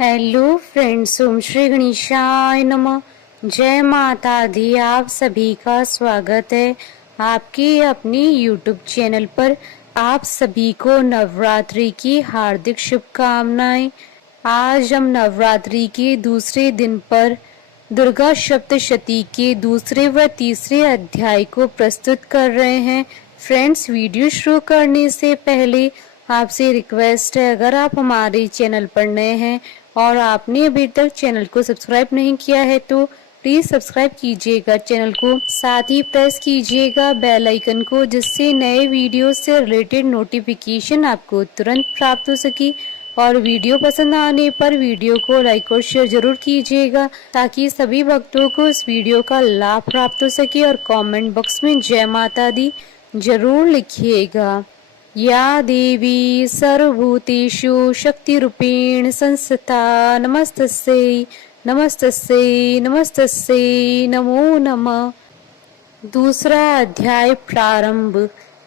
Hello friends, ओम श्री गणेशाय नमः। जय माता दी। आप सभी का स्वागत है आपके अपने यूट्यूब चैनल पर। आप सभी को नवरात्रि की हार्दिक शुभकामनाएं। आज हम नवरात्रि के दूसरे दिन पर दुर्गा सप्तशती के दूसरे व तीसरे अध्याय को प्रस्तुत कर रहे हैं। फ्रेंड्स, वीडियो शुरू करने से पहले आपसे रिक्वेस्ट है, अगर आप हमारे चैनल पर नए हैं और आपने अभी तक चैनल को सब्सक्राइब नहीं किया है तो प्लीज सब्सक्राइब कीजिएगा चैनल को, साथ ही प्रेस कीजिएगा बेल आइकन को, जिससे नए वीडियो से रिलेटेड नोटिफिकेशन आपको तुरंत प्राप्त हो सके। और वीडियो पसंद आने पर वीडियो को लाइक और शेयर जरूर कीजिएगा, ताकि सभी भक्तों को इस वीडियो का लाभ प्राप्त हो सके। और कमेंट बॉक्स में जय माता दी जरूर लिखिएगा। या देवी सर्वभूतेषु शक्तिरूपेण संस्थिता नमस्तस्यै नमस्तस्यै नमस्तस्यै नमो नमः। दूसरा अध्याय प्रारंभ।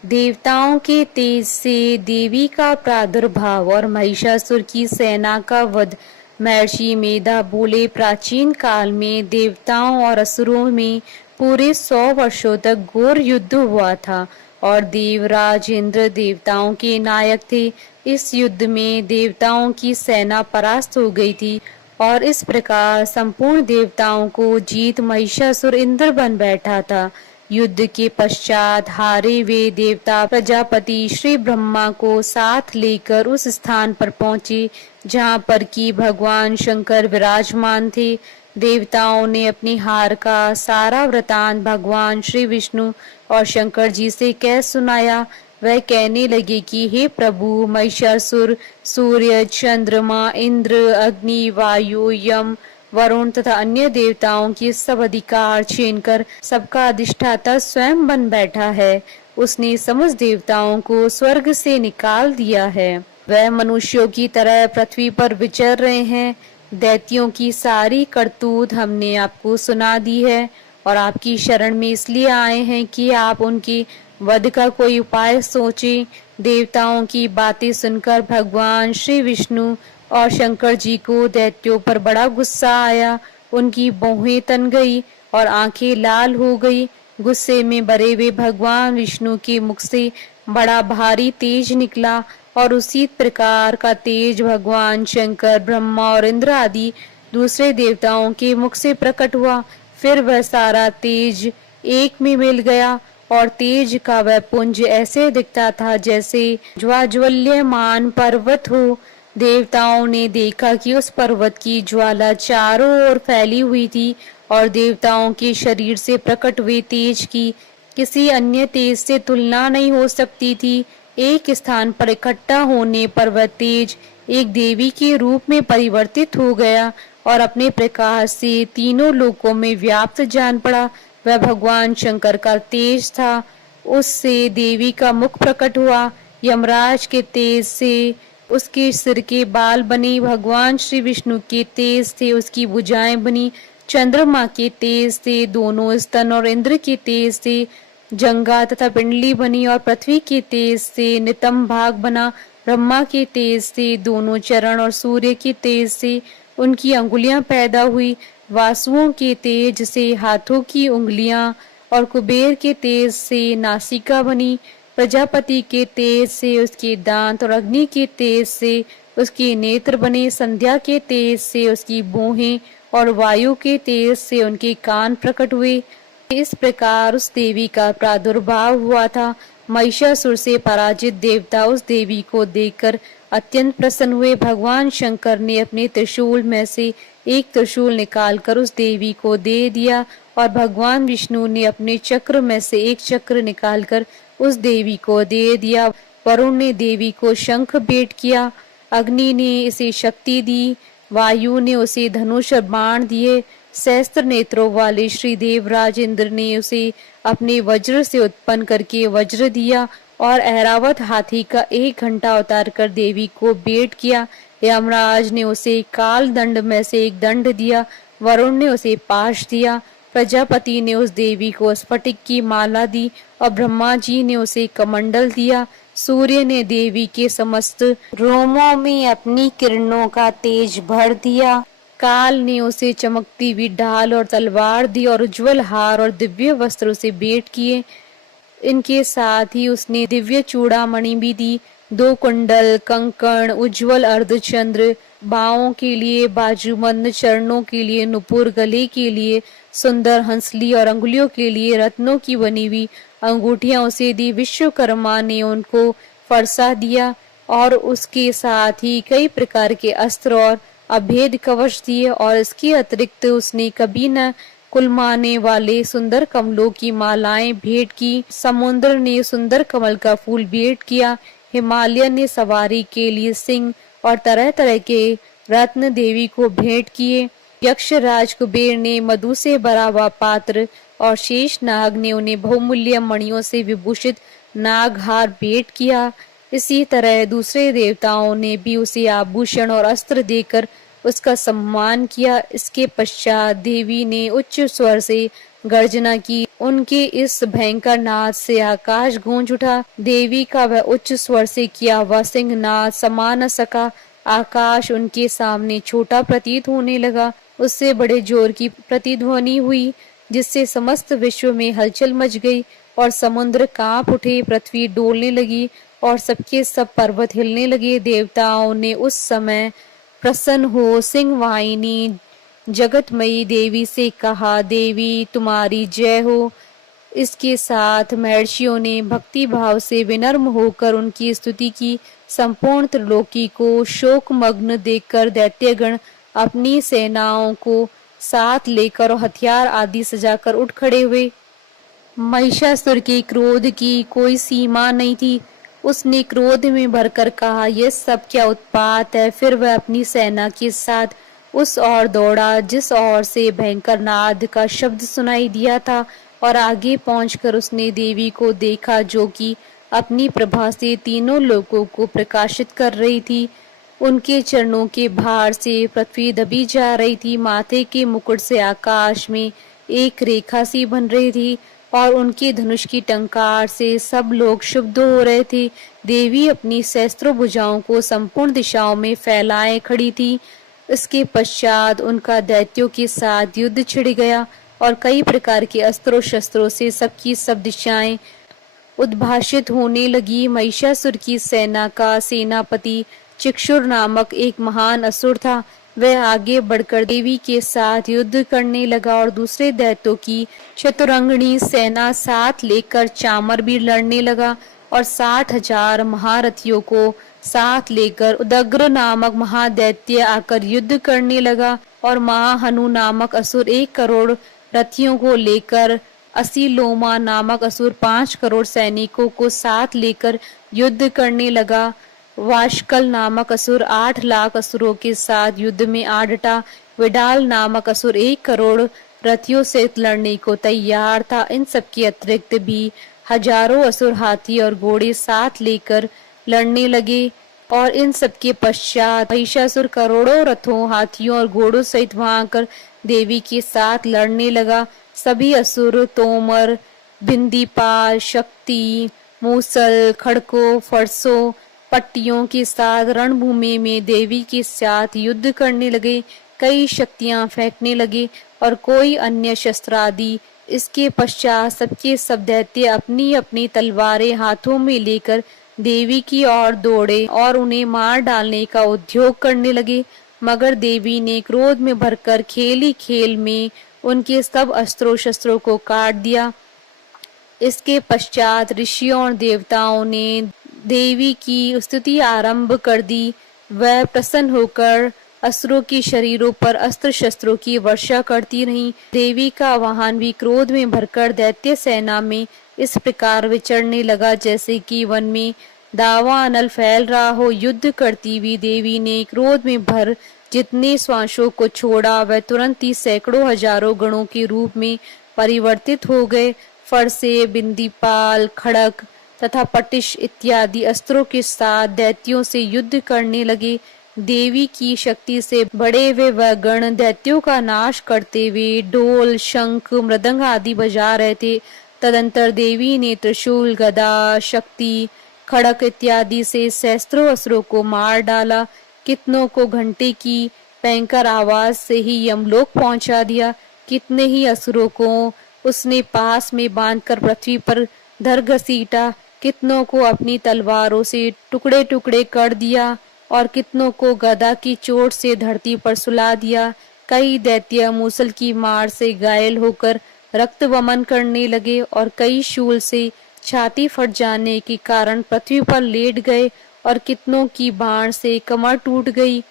देवताओं के तेज से देवी का प्रादुर्भाव और महिषासुर की सेना का वध। महर्षि मेधा बोले, प्राचीन काल में देवताओं और असुरों में पूरे 100 वर्षों तक घोर युद्ध हुआ था और देवराज इंद्र देवताओं के नायक थे। इस युद्ध में देवताओं की सेना परास्त हो गई थी और इस प्रकार संपूर्ण देवताओं को जीत महिषासुर इंद्र बन बैठा था। युद्ध के पश्चात हारे वे देवता प्रजापति श्री ब्रह्मा को साथ लेकर उस स्थान पर पहुंचे जहां पर कि भगवान शंकर विराजमान थे। देवताओं ने अपनी हार का सारा वृतांत भगवान श्री विष्णु और शंकर जी से कह सुनाया। वह कहने लगे कि हे प्रभु, महिषासुर सूर्य, चंद्रमा, इंद्र, अग्नि, वायु, यम, वरुण तथा अन्य देवताओं के सब अधिकार छीनकर सबका अधिष्ठाता स्वयं बन बैठा है। उसने समस्त देवताओं को स्वर्ग से निकाल दिया है। वह मनुष्यों की तरह पृथ्वी पर विचर रहे हैं। दैत्यों की सारी करतूत हमने आपको सुना दी है और आपकी शरण में इसलिए आए हैं कि आप उनके वध का कोई उपाय सोचें। देवताओं की बातें सुनकर भगवान श्री विष्णु और शंकर जी को दैत्यों पर बड़ा गुस्सा आया। उनकी भौहें तन गई और आंखें लाल हो गई। गुस्से में भरे हुए भगवान विष्णु के मुख से बड़ा भारी तेज निकला और उसी प्रकार का तेज भगवान शंकर, ब्रह्मा और इंद्र आदि दूसरे देवताओं के मुख से प्रकट हुआ। फिर वह सारा तेज एक में मिल गया और तेज का वह पुंज ऐसे दिखता था जैसे ज्वाज्वल्यमान पर्वत हो। देवताओं ने देखा कि उस पर्वत की ज्वाला चारों ओर फैली हुई थी और देवताओं के शरीर से प्रकट हुए तेज की किसी अन्य तेज से तुलना नहीं हो सकती थी। एक स्थान पर इकट्ठा होने पर वह तेज एक देवी के रूप में परिवर्तित हो गया और अपने प्रकाश से तीनों लोकों में व्याप्त जान पड़ा। वह भगवान शंकर का तेज था। उससे देवी का मुख प्रकट हुआ। यमराज के तेज से उसके सिर के बाल बने। भगवान श्री विष्णु के तेज से उसकी भुजाएं बनी। चंद्रमा के तेज से दोनों स्तन और इंद्र के तेज से जंगा तथा पिंडली बनी और पृथ्वी के तेज से नितंब भाग बना। ब्रह्मा के तेज से दोनों चरण और सूर्य के तेज से उनकी अंगुलियां पैदा हुई। वासुओं के तेज से हाथों की उंगलियां और कुबेर के तेज से नासिका बनी। प्रजापति के तेज से उसके दांत और अग्नि के तेज से उसके नेत्र बने। संध्या के तेज से उसकी भौहें और वायु के तेज से उनके कान प्रकट हुए। इस प्रकार उस देवी का प्रादुर्भाव हुआ था। महिषासुर से पराजित देवता उस देवी को देखकर अत्यंत प्रसन्न हुए। भगवान शंकर ने अपने त्रिशूल में से एक त्रिशूल निकालकर उस देवी को दे दिया और भगवान विष्णु ने अपने चक्र में से एक चक्र निकालकर उस देवी को दे दिया। वरुण ने देवी को शंख भेंट किया। अग्नि ने इसे शक्ति दी। वायु ने उसे धनुष और बाण दिए। सहस्त्र नेत्रों वाले श्री देवराज इंद्र ने उसे अपने वज्र से उत्पन्न करके वज्र दिया और ऐरावत हाथी का एक घंटा उतार कर देवी को भेंट किया। यमराज ने उसे काल दंड में से एक दंड दिया। वरुण ने उसे पाश दिया। प्रजापति ने उस देवी को स्फटिक की माला दी और ब्रह्मा जी ने उसे कमंडल दिया। सूर्य ने देवी के समस्त रोमों में अपनी किरणों का तेज भर दिया। काल ने उसे चमकती हुई ढाल और तलवार दी और उज्जवल हार और दिव्य वस्त्रों से भेंट किए। इनके साथ ही उसने दिव्य चूड़ामणि भी दी। 2 कुंडल, कंकण, उज्जवल अर्धचंद्र, बाहों के लिए बाजूबंद, चरणों के लिए नुपुर, गले के लिए सुंदर हंसली और अंगुलियों के लिए रत्नों की बनी हुई अंगूठियां उसे दी। विश्वकर्मा ने उनको फरसा दिया और उसके साथ ही कई प्रकार के अस्त्र और अभेद कवच दिए, और इसके अतिरिक्त उसने कभी न कुलमाने वाले सुंदर कमलों की मालाएं भेंट की। समुद्र ने सुंदर कमल का फूल भेंट किया। हिमालय ने सवारी के लिए सिंह और तरह तरह के रत्न देवी को भेंट किए। यक्षराज कुबेर ने मधु से भरा हुआ पात्र और शेष नाग ने उन्हें बहुमूल्य मणियों से विभूषित नागहार भेंट किया। इसी तरह दूसरे देवताओं ने भी उसे आभूषण और अस्त्र देकर उसका सम्मान किया। इसके पश्चात देवी ने उच्च स्वर से गर्जना की। उनके इस भयंकर नाद से आकाश गूंज उठा। देवी का वह उच्च स्वर से किया हुआ सिंहनाद समा न सका। आकाश उनके सामने छोटा प्रतीत होने लगा। उससे बड़े जोर की प्रतिध्वनि हुई, जिससे समस्त विश्व में हलचल मच गई और समुद्र कांप उठे, पृथ्वी डोलने लगी और सबके सब पर्वत हिलने लगे। देवताओं ने उस समय प्रसन्न हो सिंहवाहिनी जगतमयी देवी से कहा, देवी तुम्हारी जय हो। इसके साथ महर्षियों ने भक्ति भाव से विनम्र होकर उनकी स्तुति की। संपूर्ण त्रिलोकी को शोकमग्न देखकर दैत्यगण अपनी सेनाओं को साथ लेकर और हथियार आदि सजाकर उठ खड़े हुए। महिषासुर के क्रोध की कोई सीमा नहीं थी। उसने क्रोध में भरकर कहा, यह सब क्या उत्पात है। फिर वह अपनी सेना के साथ उस ओर दौड़ा जिस ओर से भयंकर नाद का शब्द सुनाई दिया था, और आगे पहुंचकर उसने देवी को देखा, जो कि अपनी प्रभा से तीनों लोकों को प्रकाशित कर रही थी। उनके चरणों के भार से पृथ्वी दबी जा रही थी। माथे के मुकुट से आकाश में एक रेखा सी बन रही थी और उनके धनुष की टंकार से सब लोग शुद्ध हो रहे थे। देवी अपनी सहस्त्रों भुजाओं को संपूर्ण दिशाओं में फैलाए खड़ी थी। इसके पश्चात उनका दैत्यों के साथ युद्ध छिड़ गया और कई प्रकार के अस्त्रों शस्त्रों से सबकी सब दिशाएं उद्भाषित होने लगी। महिषासुर की सेना का सेनापति चिक्षुर नामक एक महान असुर था। वह आगे बढ़कर देवी के साथ युद्ध करने लगा और दूसरे दैत्यों की चतुरंगणी सेना साथ लेकर चामर भी लड़ने लगा और 60,000 महारथियों को साथ लेकर उदग्र नामक महादैत्य आकर युद्ध करने लगा और महाहनु नामक असुर 1 करोड़ रथियों को लेकर, असीलोमा नामक असुर 5 करोड़ सैनिकों को साथ लेकर युद्ध करने लगा। वाशकल नामक असुर 8 लाख असुरों के साथ युद्ध में आ डटा। विडाल नामक असुर 1 करोड़ रथियों से लड़ने को तैयार था। इन सबके अतिरिक्त भी हजारों असुर हाथी और घोड़े साथ लेकर लड़ने लगे और इन सबके पश्चात महिषासुर करोड़ों रथों, हाथियों और घोड़ों सहित वहां आकर देवी के साथ लड़ने लगा। सभी असुर तोमर, बिंदीपाल, शक्ति, मूसल, खड़कों, फरसों, पट्टियों के साथ रणभूमि में देवी के साथ युद्ध करने लगे। कई शक्तियां फेंकने लगे और कोई अन्य शस्त्र आदि। इसके पश्चात सबके सब दैत्य अपनी अपनी तलवारें हाथों में लेकर देवी की ओर दौड़े और उन्हें मार डालने का उद्योग करने लगे। मगर देवी ने क्रोध में भरकर खेल ही खेल में उनके सब अस्त्रों शस्त्रों को काट दिया। इसके पश्चात ऋषियों और देवताओं ने देवी की स्तुति आरंभ कर दी। वह प्रसन्न होकर असुरों के शरीरों पर अस्त्र शस्त्रों की वर्षा करती रहीं। देवी का वाहन भी क्रोध में भरकर दैत्य सेना में इस प्रकार विचरने लगा जैसे कि वन में दावा अनल फैल रहा हो। युद्ध करती हुई देवी ने क्रोध में भर जितने श्वासों को छोड़ा वह तुरंत ही सैकड़ों हजारों गणों के रूप में परिवर्तित हो गए। फरसे, बिंदीपाल, खड़क तथा पटिश इत्यादि अस्त्रों के साथ दैत्यों से युद्ध करने लगे। देवी की शक्ति से बड़े हुए वह गण दैत्यों का नाश करते हुए ढोल, शंख, मृदंग आदि बजा रहे थे। तदंतर देवी ने त्रिशूल, गदा, शक्ति, खड़क इत्यादि से सहस्त्रों असुरों को मार डाला। कितनों को घंटे की भयंकर आवाज से ही यमलोक पहुंचा दिया। कितने ही असुरों को उसने पास में बांधकर पृथ्वी पर धर घसीटा। कितनों को अपनी तलवारों से टुकड़े टुकड़े कर दिया और कितनों को गदा की चोट से धरती पर सुला दिया। कई दैत्य मूसल की मार से घायल होकर रक्त वमन करने लगे और कई शूल से छाती फट जाने के कारण पृथ्वी पर लेट गए और कितनों की बाण से कमर टूट गई।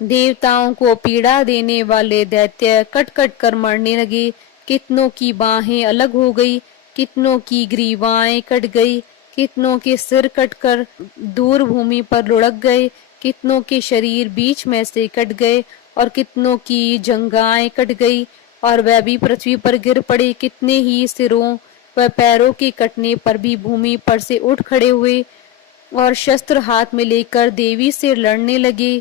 देवताओं को पीड़ा देने वाले दैत्य कट कट कर मरने लगे। कितनों की बाहें अलग हो गई, कितनों की ग्रीवाएं कट गई, कितनों के सिर कटकर दूर भूमि पर लुढ़क गए, कितनों के शरीर बीच में से कट गए और कितनों की जंघाएं कट गई और वह भी पृथ्वी पर गिर पड़े। कितने ही सिरों व पैरों के कटने पर भी भूमि पर से उठ खड़े हुए और शस्त्र हाथ में लेकर देवी से लड़ने लगे।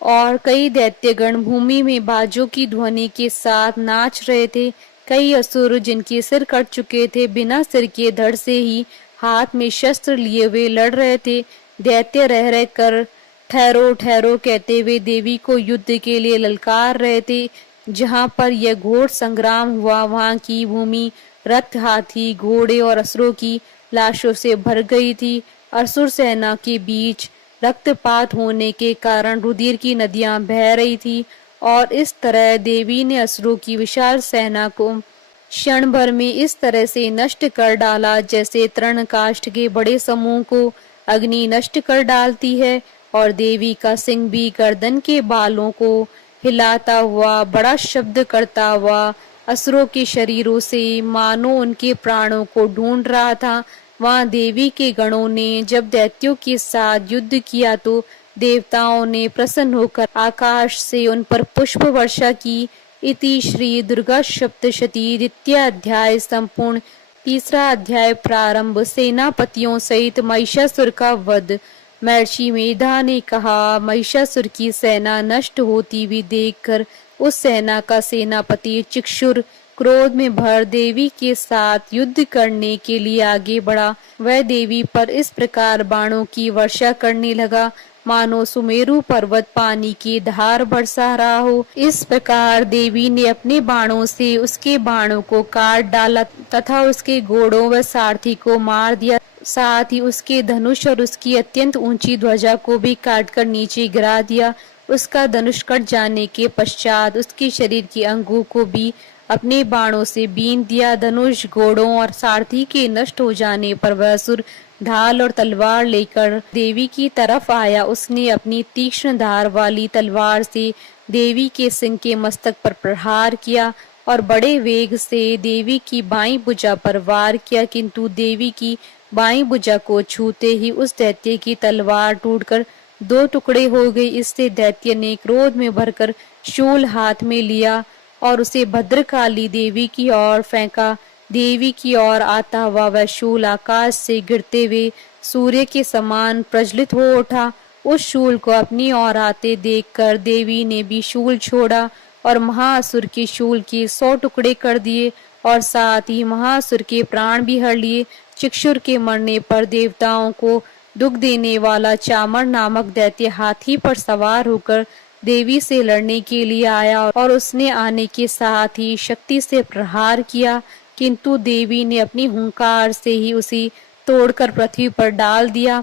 और कई दैत्यगण भूमि में बाजों की ध्वनि के साथ नाच रहे थे। कई असुर जिनके सिर कट चुके थे बिना सिर के धड़ से ही हाथ में शस्त्र लिए हुए लड़ रहे थे। दैत्य रह रह कर ठहरो ठहरो कहते हुए देवी को युद्ध के लिए ललकार रहे थे। जहां पर यह घोर संग्राम हुआ वहां की भूमि रथ, हाथी, घोड़े और असुरों की लाशों से भर गई थी। असुर सेना के बीच रक्तपात होने के कारण रुधिर की नदियां बह रही थी और इस तरह देवी ने असुरों की विशाल सेना को क्षण भर में इस तरह से नष्ट कर डाला जैसे तृणकाष्ठ के बड़े समूह को अग्नि नष्ट कर डालती है। और देवी का सिंह भी गर्दन के बालों को हिलाता हुआ बड़ा शब्द करता हुआ असुरों के शरीरों से मानो उनके प्राणों को ढूंढ रहा था। वहां देवी के गणों ने जब दैत्यों के साथ युद्ध किया तो देवताओं ने प्रसन्न होकर आकाश से उन पर पुष्प वर्षा की। इति श्री दुर्गा सप्तशती द्वितीय अध्याय संपूर्ण। तीसरा अध्याय प्रारंभ। सेनापतियों सहित महिषासुर का वध। महर्षि मेधा ने कहा, महिषासुर की सेना नष्ट होती हुई देखकर उस सेना का सेनापति चिक्षुर क्रोध में भर देवी के साथ युद्ध करने के लिए आगे बढ़ा। वह देवी पर इस प्रकार बाणों की वर्षा करने लगा मानो सुमेरु पर्वत पानी की धार बरसा रहा हो। इस प्रकार देवी ने अपने बाणों से उसके बाणों को काट डाला तथा उसके घोड़ों व सारथी को मार दिया। साथ ही उसके धनुष और उसकी अत्यंत ऊंची ध्वजा को भी काटकर नीचे गिरा दिया। उसका धनुष कट जाने के पश्चात उसके शरीर के अंगों को भी अपने बाणों से बीन दिया। धनुष, घोड़ों और सारथी के नष्ट हो जाने पर वह असुर ढाल और तलवार लेकर देवी की तरफ आया। उसने अपनी तीक्ष्ण धार वाली तलवार से देवी के सिंह के मस्तक पर प्रहार किया और बड़े वेग से देवी की बाईं भुजा पर वार किया, किंतु देवी की बाईं भुजा को छूते ही उस दैत्य की तलवार टूटकर दो टुकड़े हो गई। इससे दैत्य ने क्रोध में भरकर शूल हाथ में लिया और उसे भद्रकाली देवी की ओर फेंका। देवी की ओर आता हुआ वह शूल आकाश से गिरते हुए सूर्य के समान प्रज्वलित हो उठा। उस शूल को अपनी ओर आते देखकर देवी ने भी शूल छोड़ा और महाअसुर के शूल के 100 टुकड़े कर दिए और साथ ही महाअसुर के प्राण भी हर लिए। चिक्षुर के मरने पर देवताओं को दुख देने वाला चामर नामक दैत्य हाथी पर सवार होकर देवी से लड़ने के लिए आया और उसने आने के साथ ही शक्ति से प्रहार किया, किंतु देवी ने अपनी हुंकार से ही उसे तोड़कर पृथ्वी पर डाल दिया।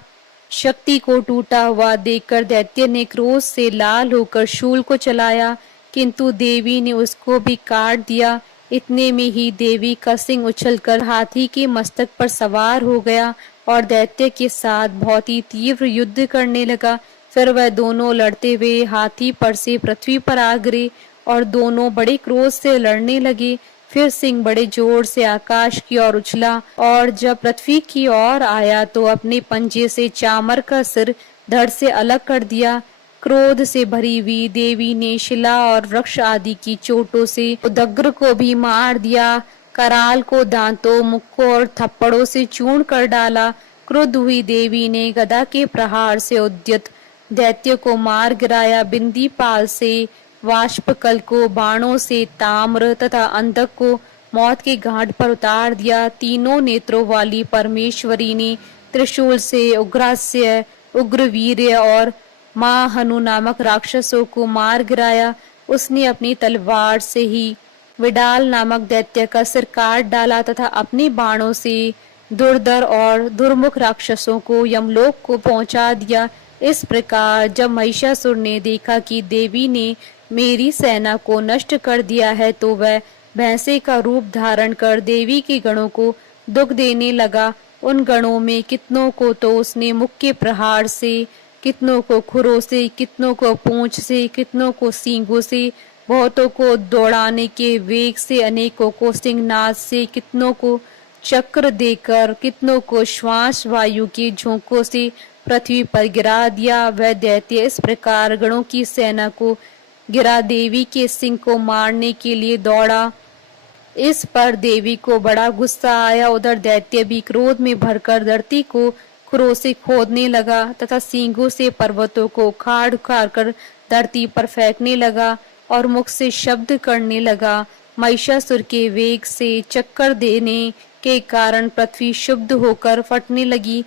शक्ति को टूटा हुआ देखकर दैत्य ने क्रोध से लाल होकर शूल को चलाया, किंतु देवी ने उसको भी काट दिया। इतने में ही देवी का सिंह उछलकर हाथी के मस्तक पर सवार हो गया और दैत्य के साथ बहुत ही तीव्र युद्ध करने लगा। फिर वह दोनों लड़ते हुए हाथी पर से पृथ्वी पर आ गिरे और दोनों बड़े क्रोध से लड़ने लगे। फिर सिंह बड़े जोर से आकाश की ओर उछला और जब पृथ्वी की ओर आया तो अपने पंजे से चामर का सिर धड़ से अलग कर दिया। क्रोध से भरी हुई देवी ने शिला और वृक्ष आदि की चोटों से उदग्र को भी मार दिया। कराल को दांतों, मुक्कों और थप्पड़ों से चूर्ण कर डाला। क्रुद्ध हुई देवी ने गदा के प्रहार से उद्यत दैत्य को मार गिराया। बिंदी पाल से वाष्पकल को बाणों से ताम्र तथा अंधक को मौत के घाट पर उतार दिया। तीनों नेत्रों वाली परमेश्वरी ने त्रिशूल से उग्रास्य, उग्रवीर्य और माँ हनु नामक राक्षसों को मार गिराया। उसने अपनी तलवार से ही विडाल नामक दैत्य का सिर काट डाला तथा अपने बाणों से दुर्धर और दुर्मुख राक्षसों को यमलोक को पहुंचा दिया। इस प्रकार जब महिषासुर ने देखा कि देवी ने मेरी सेना को नष्ट कर दिया है, तो वह भैंसे का रूप धारण कर देवी के गणों को दुख देने लगा। उन गणों में कितनों को तो उसने मुख के प्रहार से, कितनों को खुरों से, कितनों को पूंछ से, कितनों को सींगों से, बहुतों को दौड़ाने के वेग से, अनेकों को सिंहनाद से, कितनों को चक्र देकर, कितनों को श्वास वायु के झोंकों से पृथ्वी पर गिरा दिया। वह दैत्य इस प्रकार गणों की सेना को गिरा देवी के सिंह को मारने के लिए दौड़ा। इस पर देवी को बड़ा गुस्सा आया। उधर दैत्य भी क्रोध में भरकर धरती को खुरों से खोदने लगा तथा सींगों से पर्वतों को उखाड़ उखाड़ कर धरती पर फेंकने लगा और मुख से शब्द करने लगा। महिषासुर के वेग से चक्कर देने के कारण पृथ्वी शुद्ध होकर फटने लगी।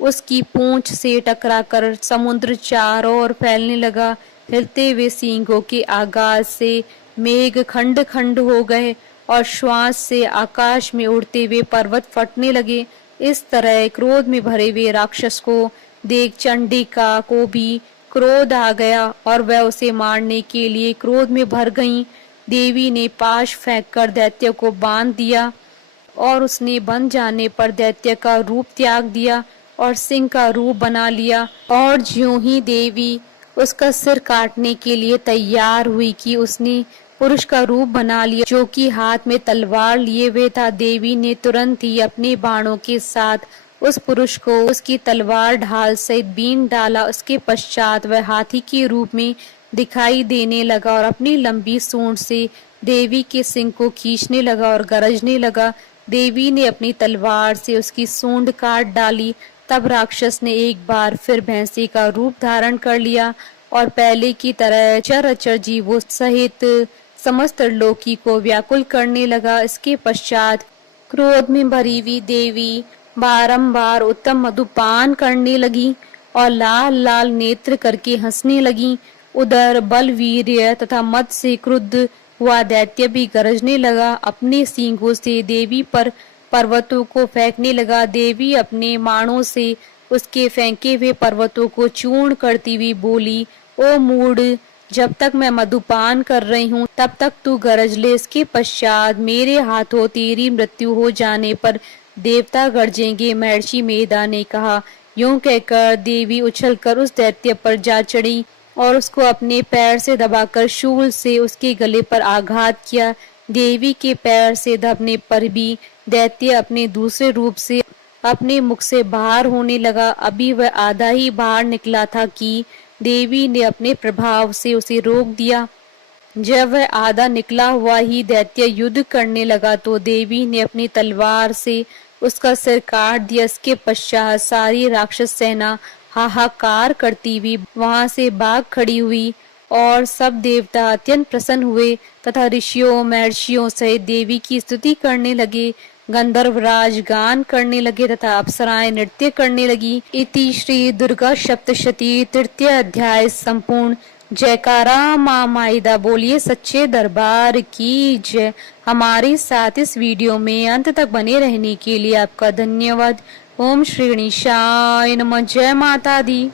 उसकी पूंछ से टकराकर समुद्र चारों ओर फैलने लगा। हिलते हुए सींगों के आगाज से मेघ खंड खंड हो गए और श्वास से आकाश में उड़ते हुए पर्वत फटने लगे। इस तरह क्रोध में भरे हुए राक्षस को देख चंडिका को भी क्रोध आ गया और वह उसे मारने के लिए क्रोध में भर गईं। देवी ने पाश फेंककर दैत्य को बांध दिया और उसने बन जाने पर दैत्य का रूप त्याग दिया और सिंह का रूप बना लिया। और ज्यों ही देवी उसका सिर काटने के लिए तैयार हुई कि उसने पुरुष का रूप बना लिया, जो कि हाथ में तलवार लिए हुए था। देवी ने तुरंत ही अपने बाणों के साथ उस पुरुष को उसकी तलवार ढाल सहित बीन डाला। उसके पश्चात वह हाथी के रूप में दिखाई देने लगा और अपनी लंबी सूंड से देवी के सिंह को खींचने लगा और गरजने लगा। देवी ने अपनी तलवार से उसकी सूंड काट डाली। तब राक्षस ने एक बार फिर भैंसे का रूप धारण कर लिया और पहले की तरह चराचर जीवों सहित समस्त लोकी को व्याकुल करने लगा। इसके पश्चात क्रोध में भरी हुई देवी बारंबार उत्तम मधुपान करने लगी और लाल लाल नेत्र करके हंसने लगी। उधर बलवीर्य तथा मद से क्रुद्ध हुआ दैत्य भी गरजने लगा। अपने सींगों से देवी पर पर्वतों को फेंकने लगा। देवी अपने बाणों से उसके फेंके हुए पर्वतों को चूर्ण करती हुई बोली, ओ मूढ़, जब तक मैं मधुपान कर रही हूँ तब तक तू गरज ले। इसके पश्चात मेरे हाथों तेरी मृत्यु हो जाने पर देवता गरजेंगे। महर्षि मेधा ने कहा। यूं कहकर देवी उछलकर उस दैत्य पर जा चढ़ी और उसको अपने पैर से दबाकर शूल से उसके गले पर आघात किया। देवी के पैर से दबने पर भी दैत्य अपने दूसरे रूप से अपने मुख से बाहर होने लगा। अभी वह आधा ही बाहर निकला था कि देवी ने अपने प्रभाव से उसे रोक दिया। जब वह आधा निकला हुआ ही दैत्य युद्ध करने लगा तो देवी ने अपनी तलवार से उसका सिर काट दिया। इसके पश्चात सारी राक्षस सेना हाहाकार करती हुई वहां से भाग खड़ी हुई और सब देवता अत्यंत प्रसन्न हुए तथा ऋषियों महर्षियों सहित देवी की स्तुति करने लगे। गंधर्वराज गान करने लगे तथा अप्सराएं नृत्य करने लगी। इति श्री दुर्गा सप्तशती तृतीय अध्याय संपूर्ण। जयकारा माँ माइदा बोलिए सच्चे दरबार की जय। हमारे साथ इस वीडियो में अंत तक बने रहने के लिए आपका धन्यवाद। ओम श्री गणेशाय नमः। जय माता दी।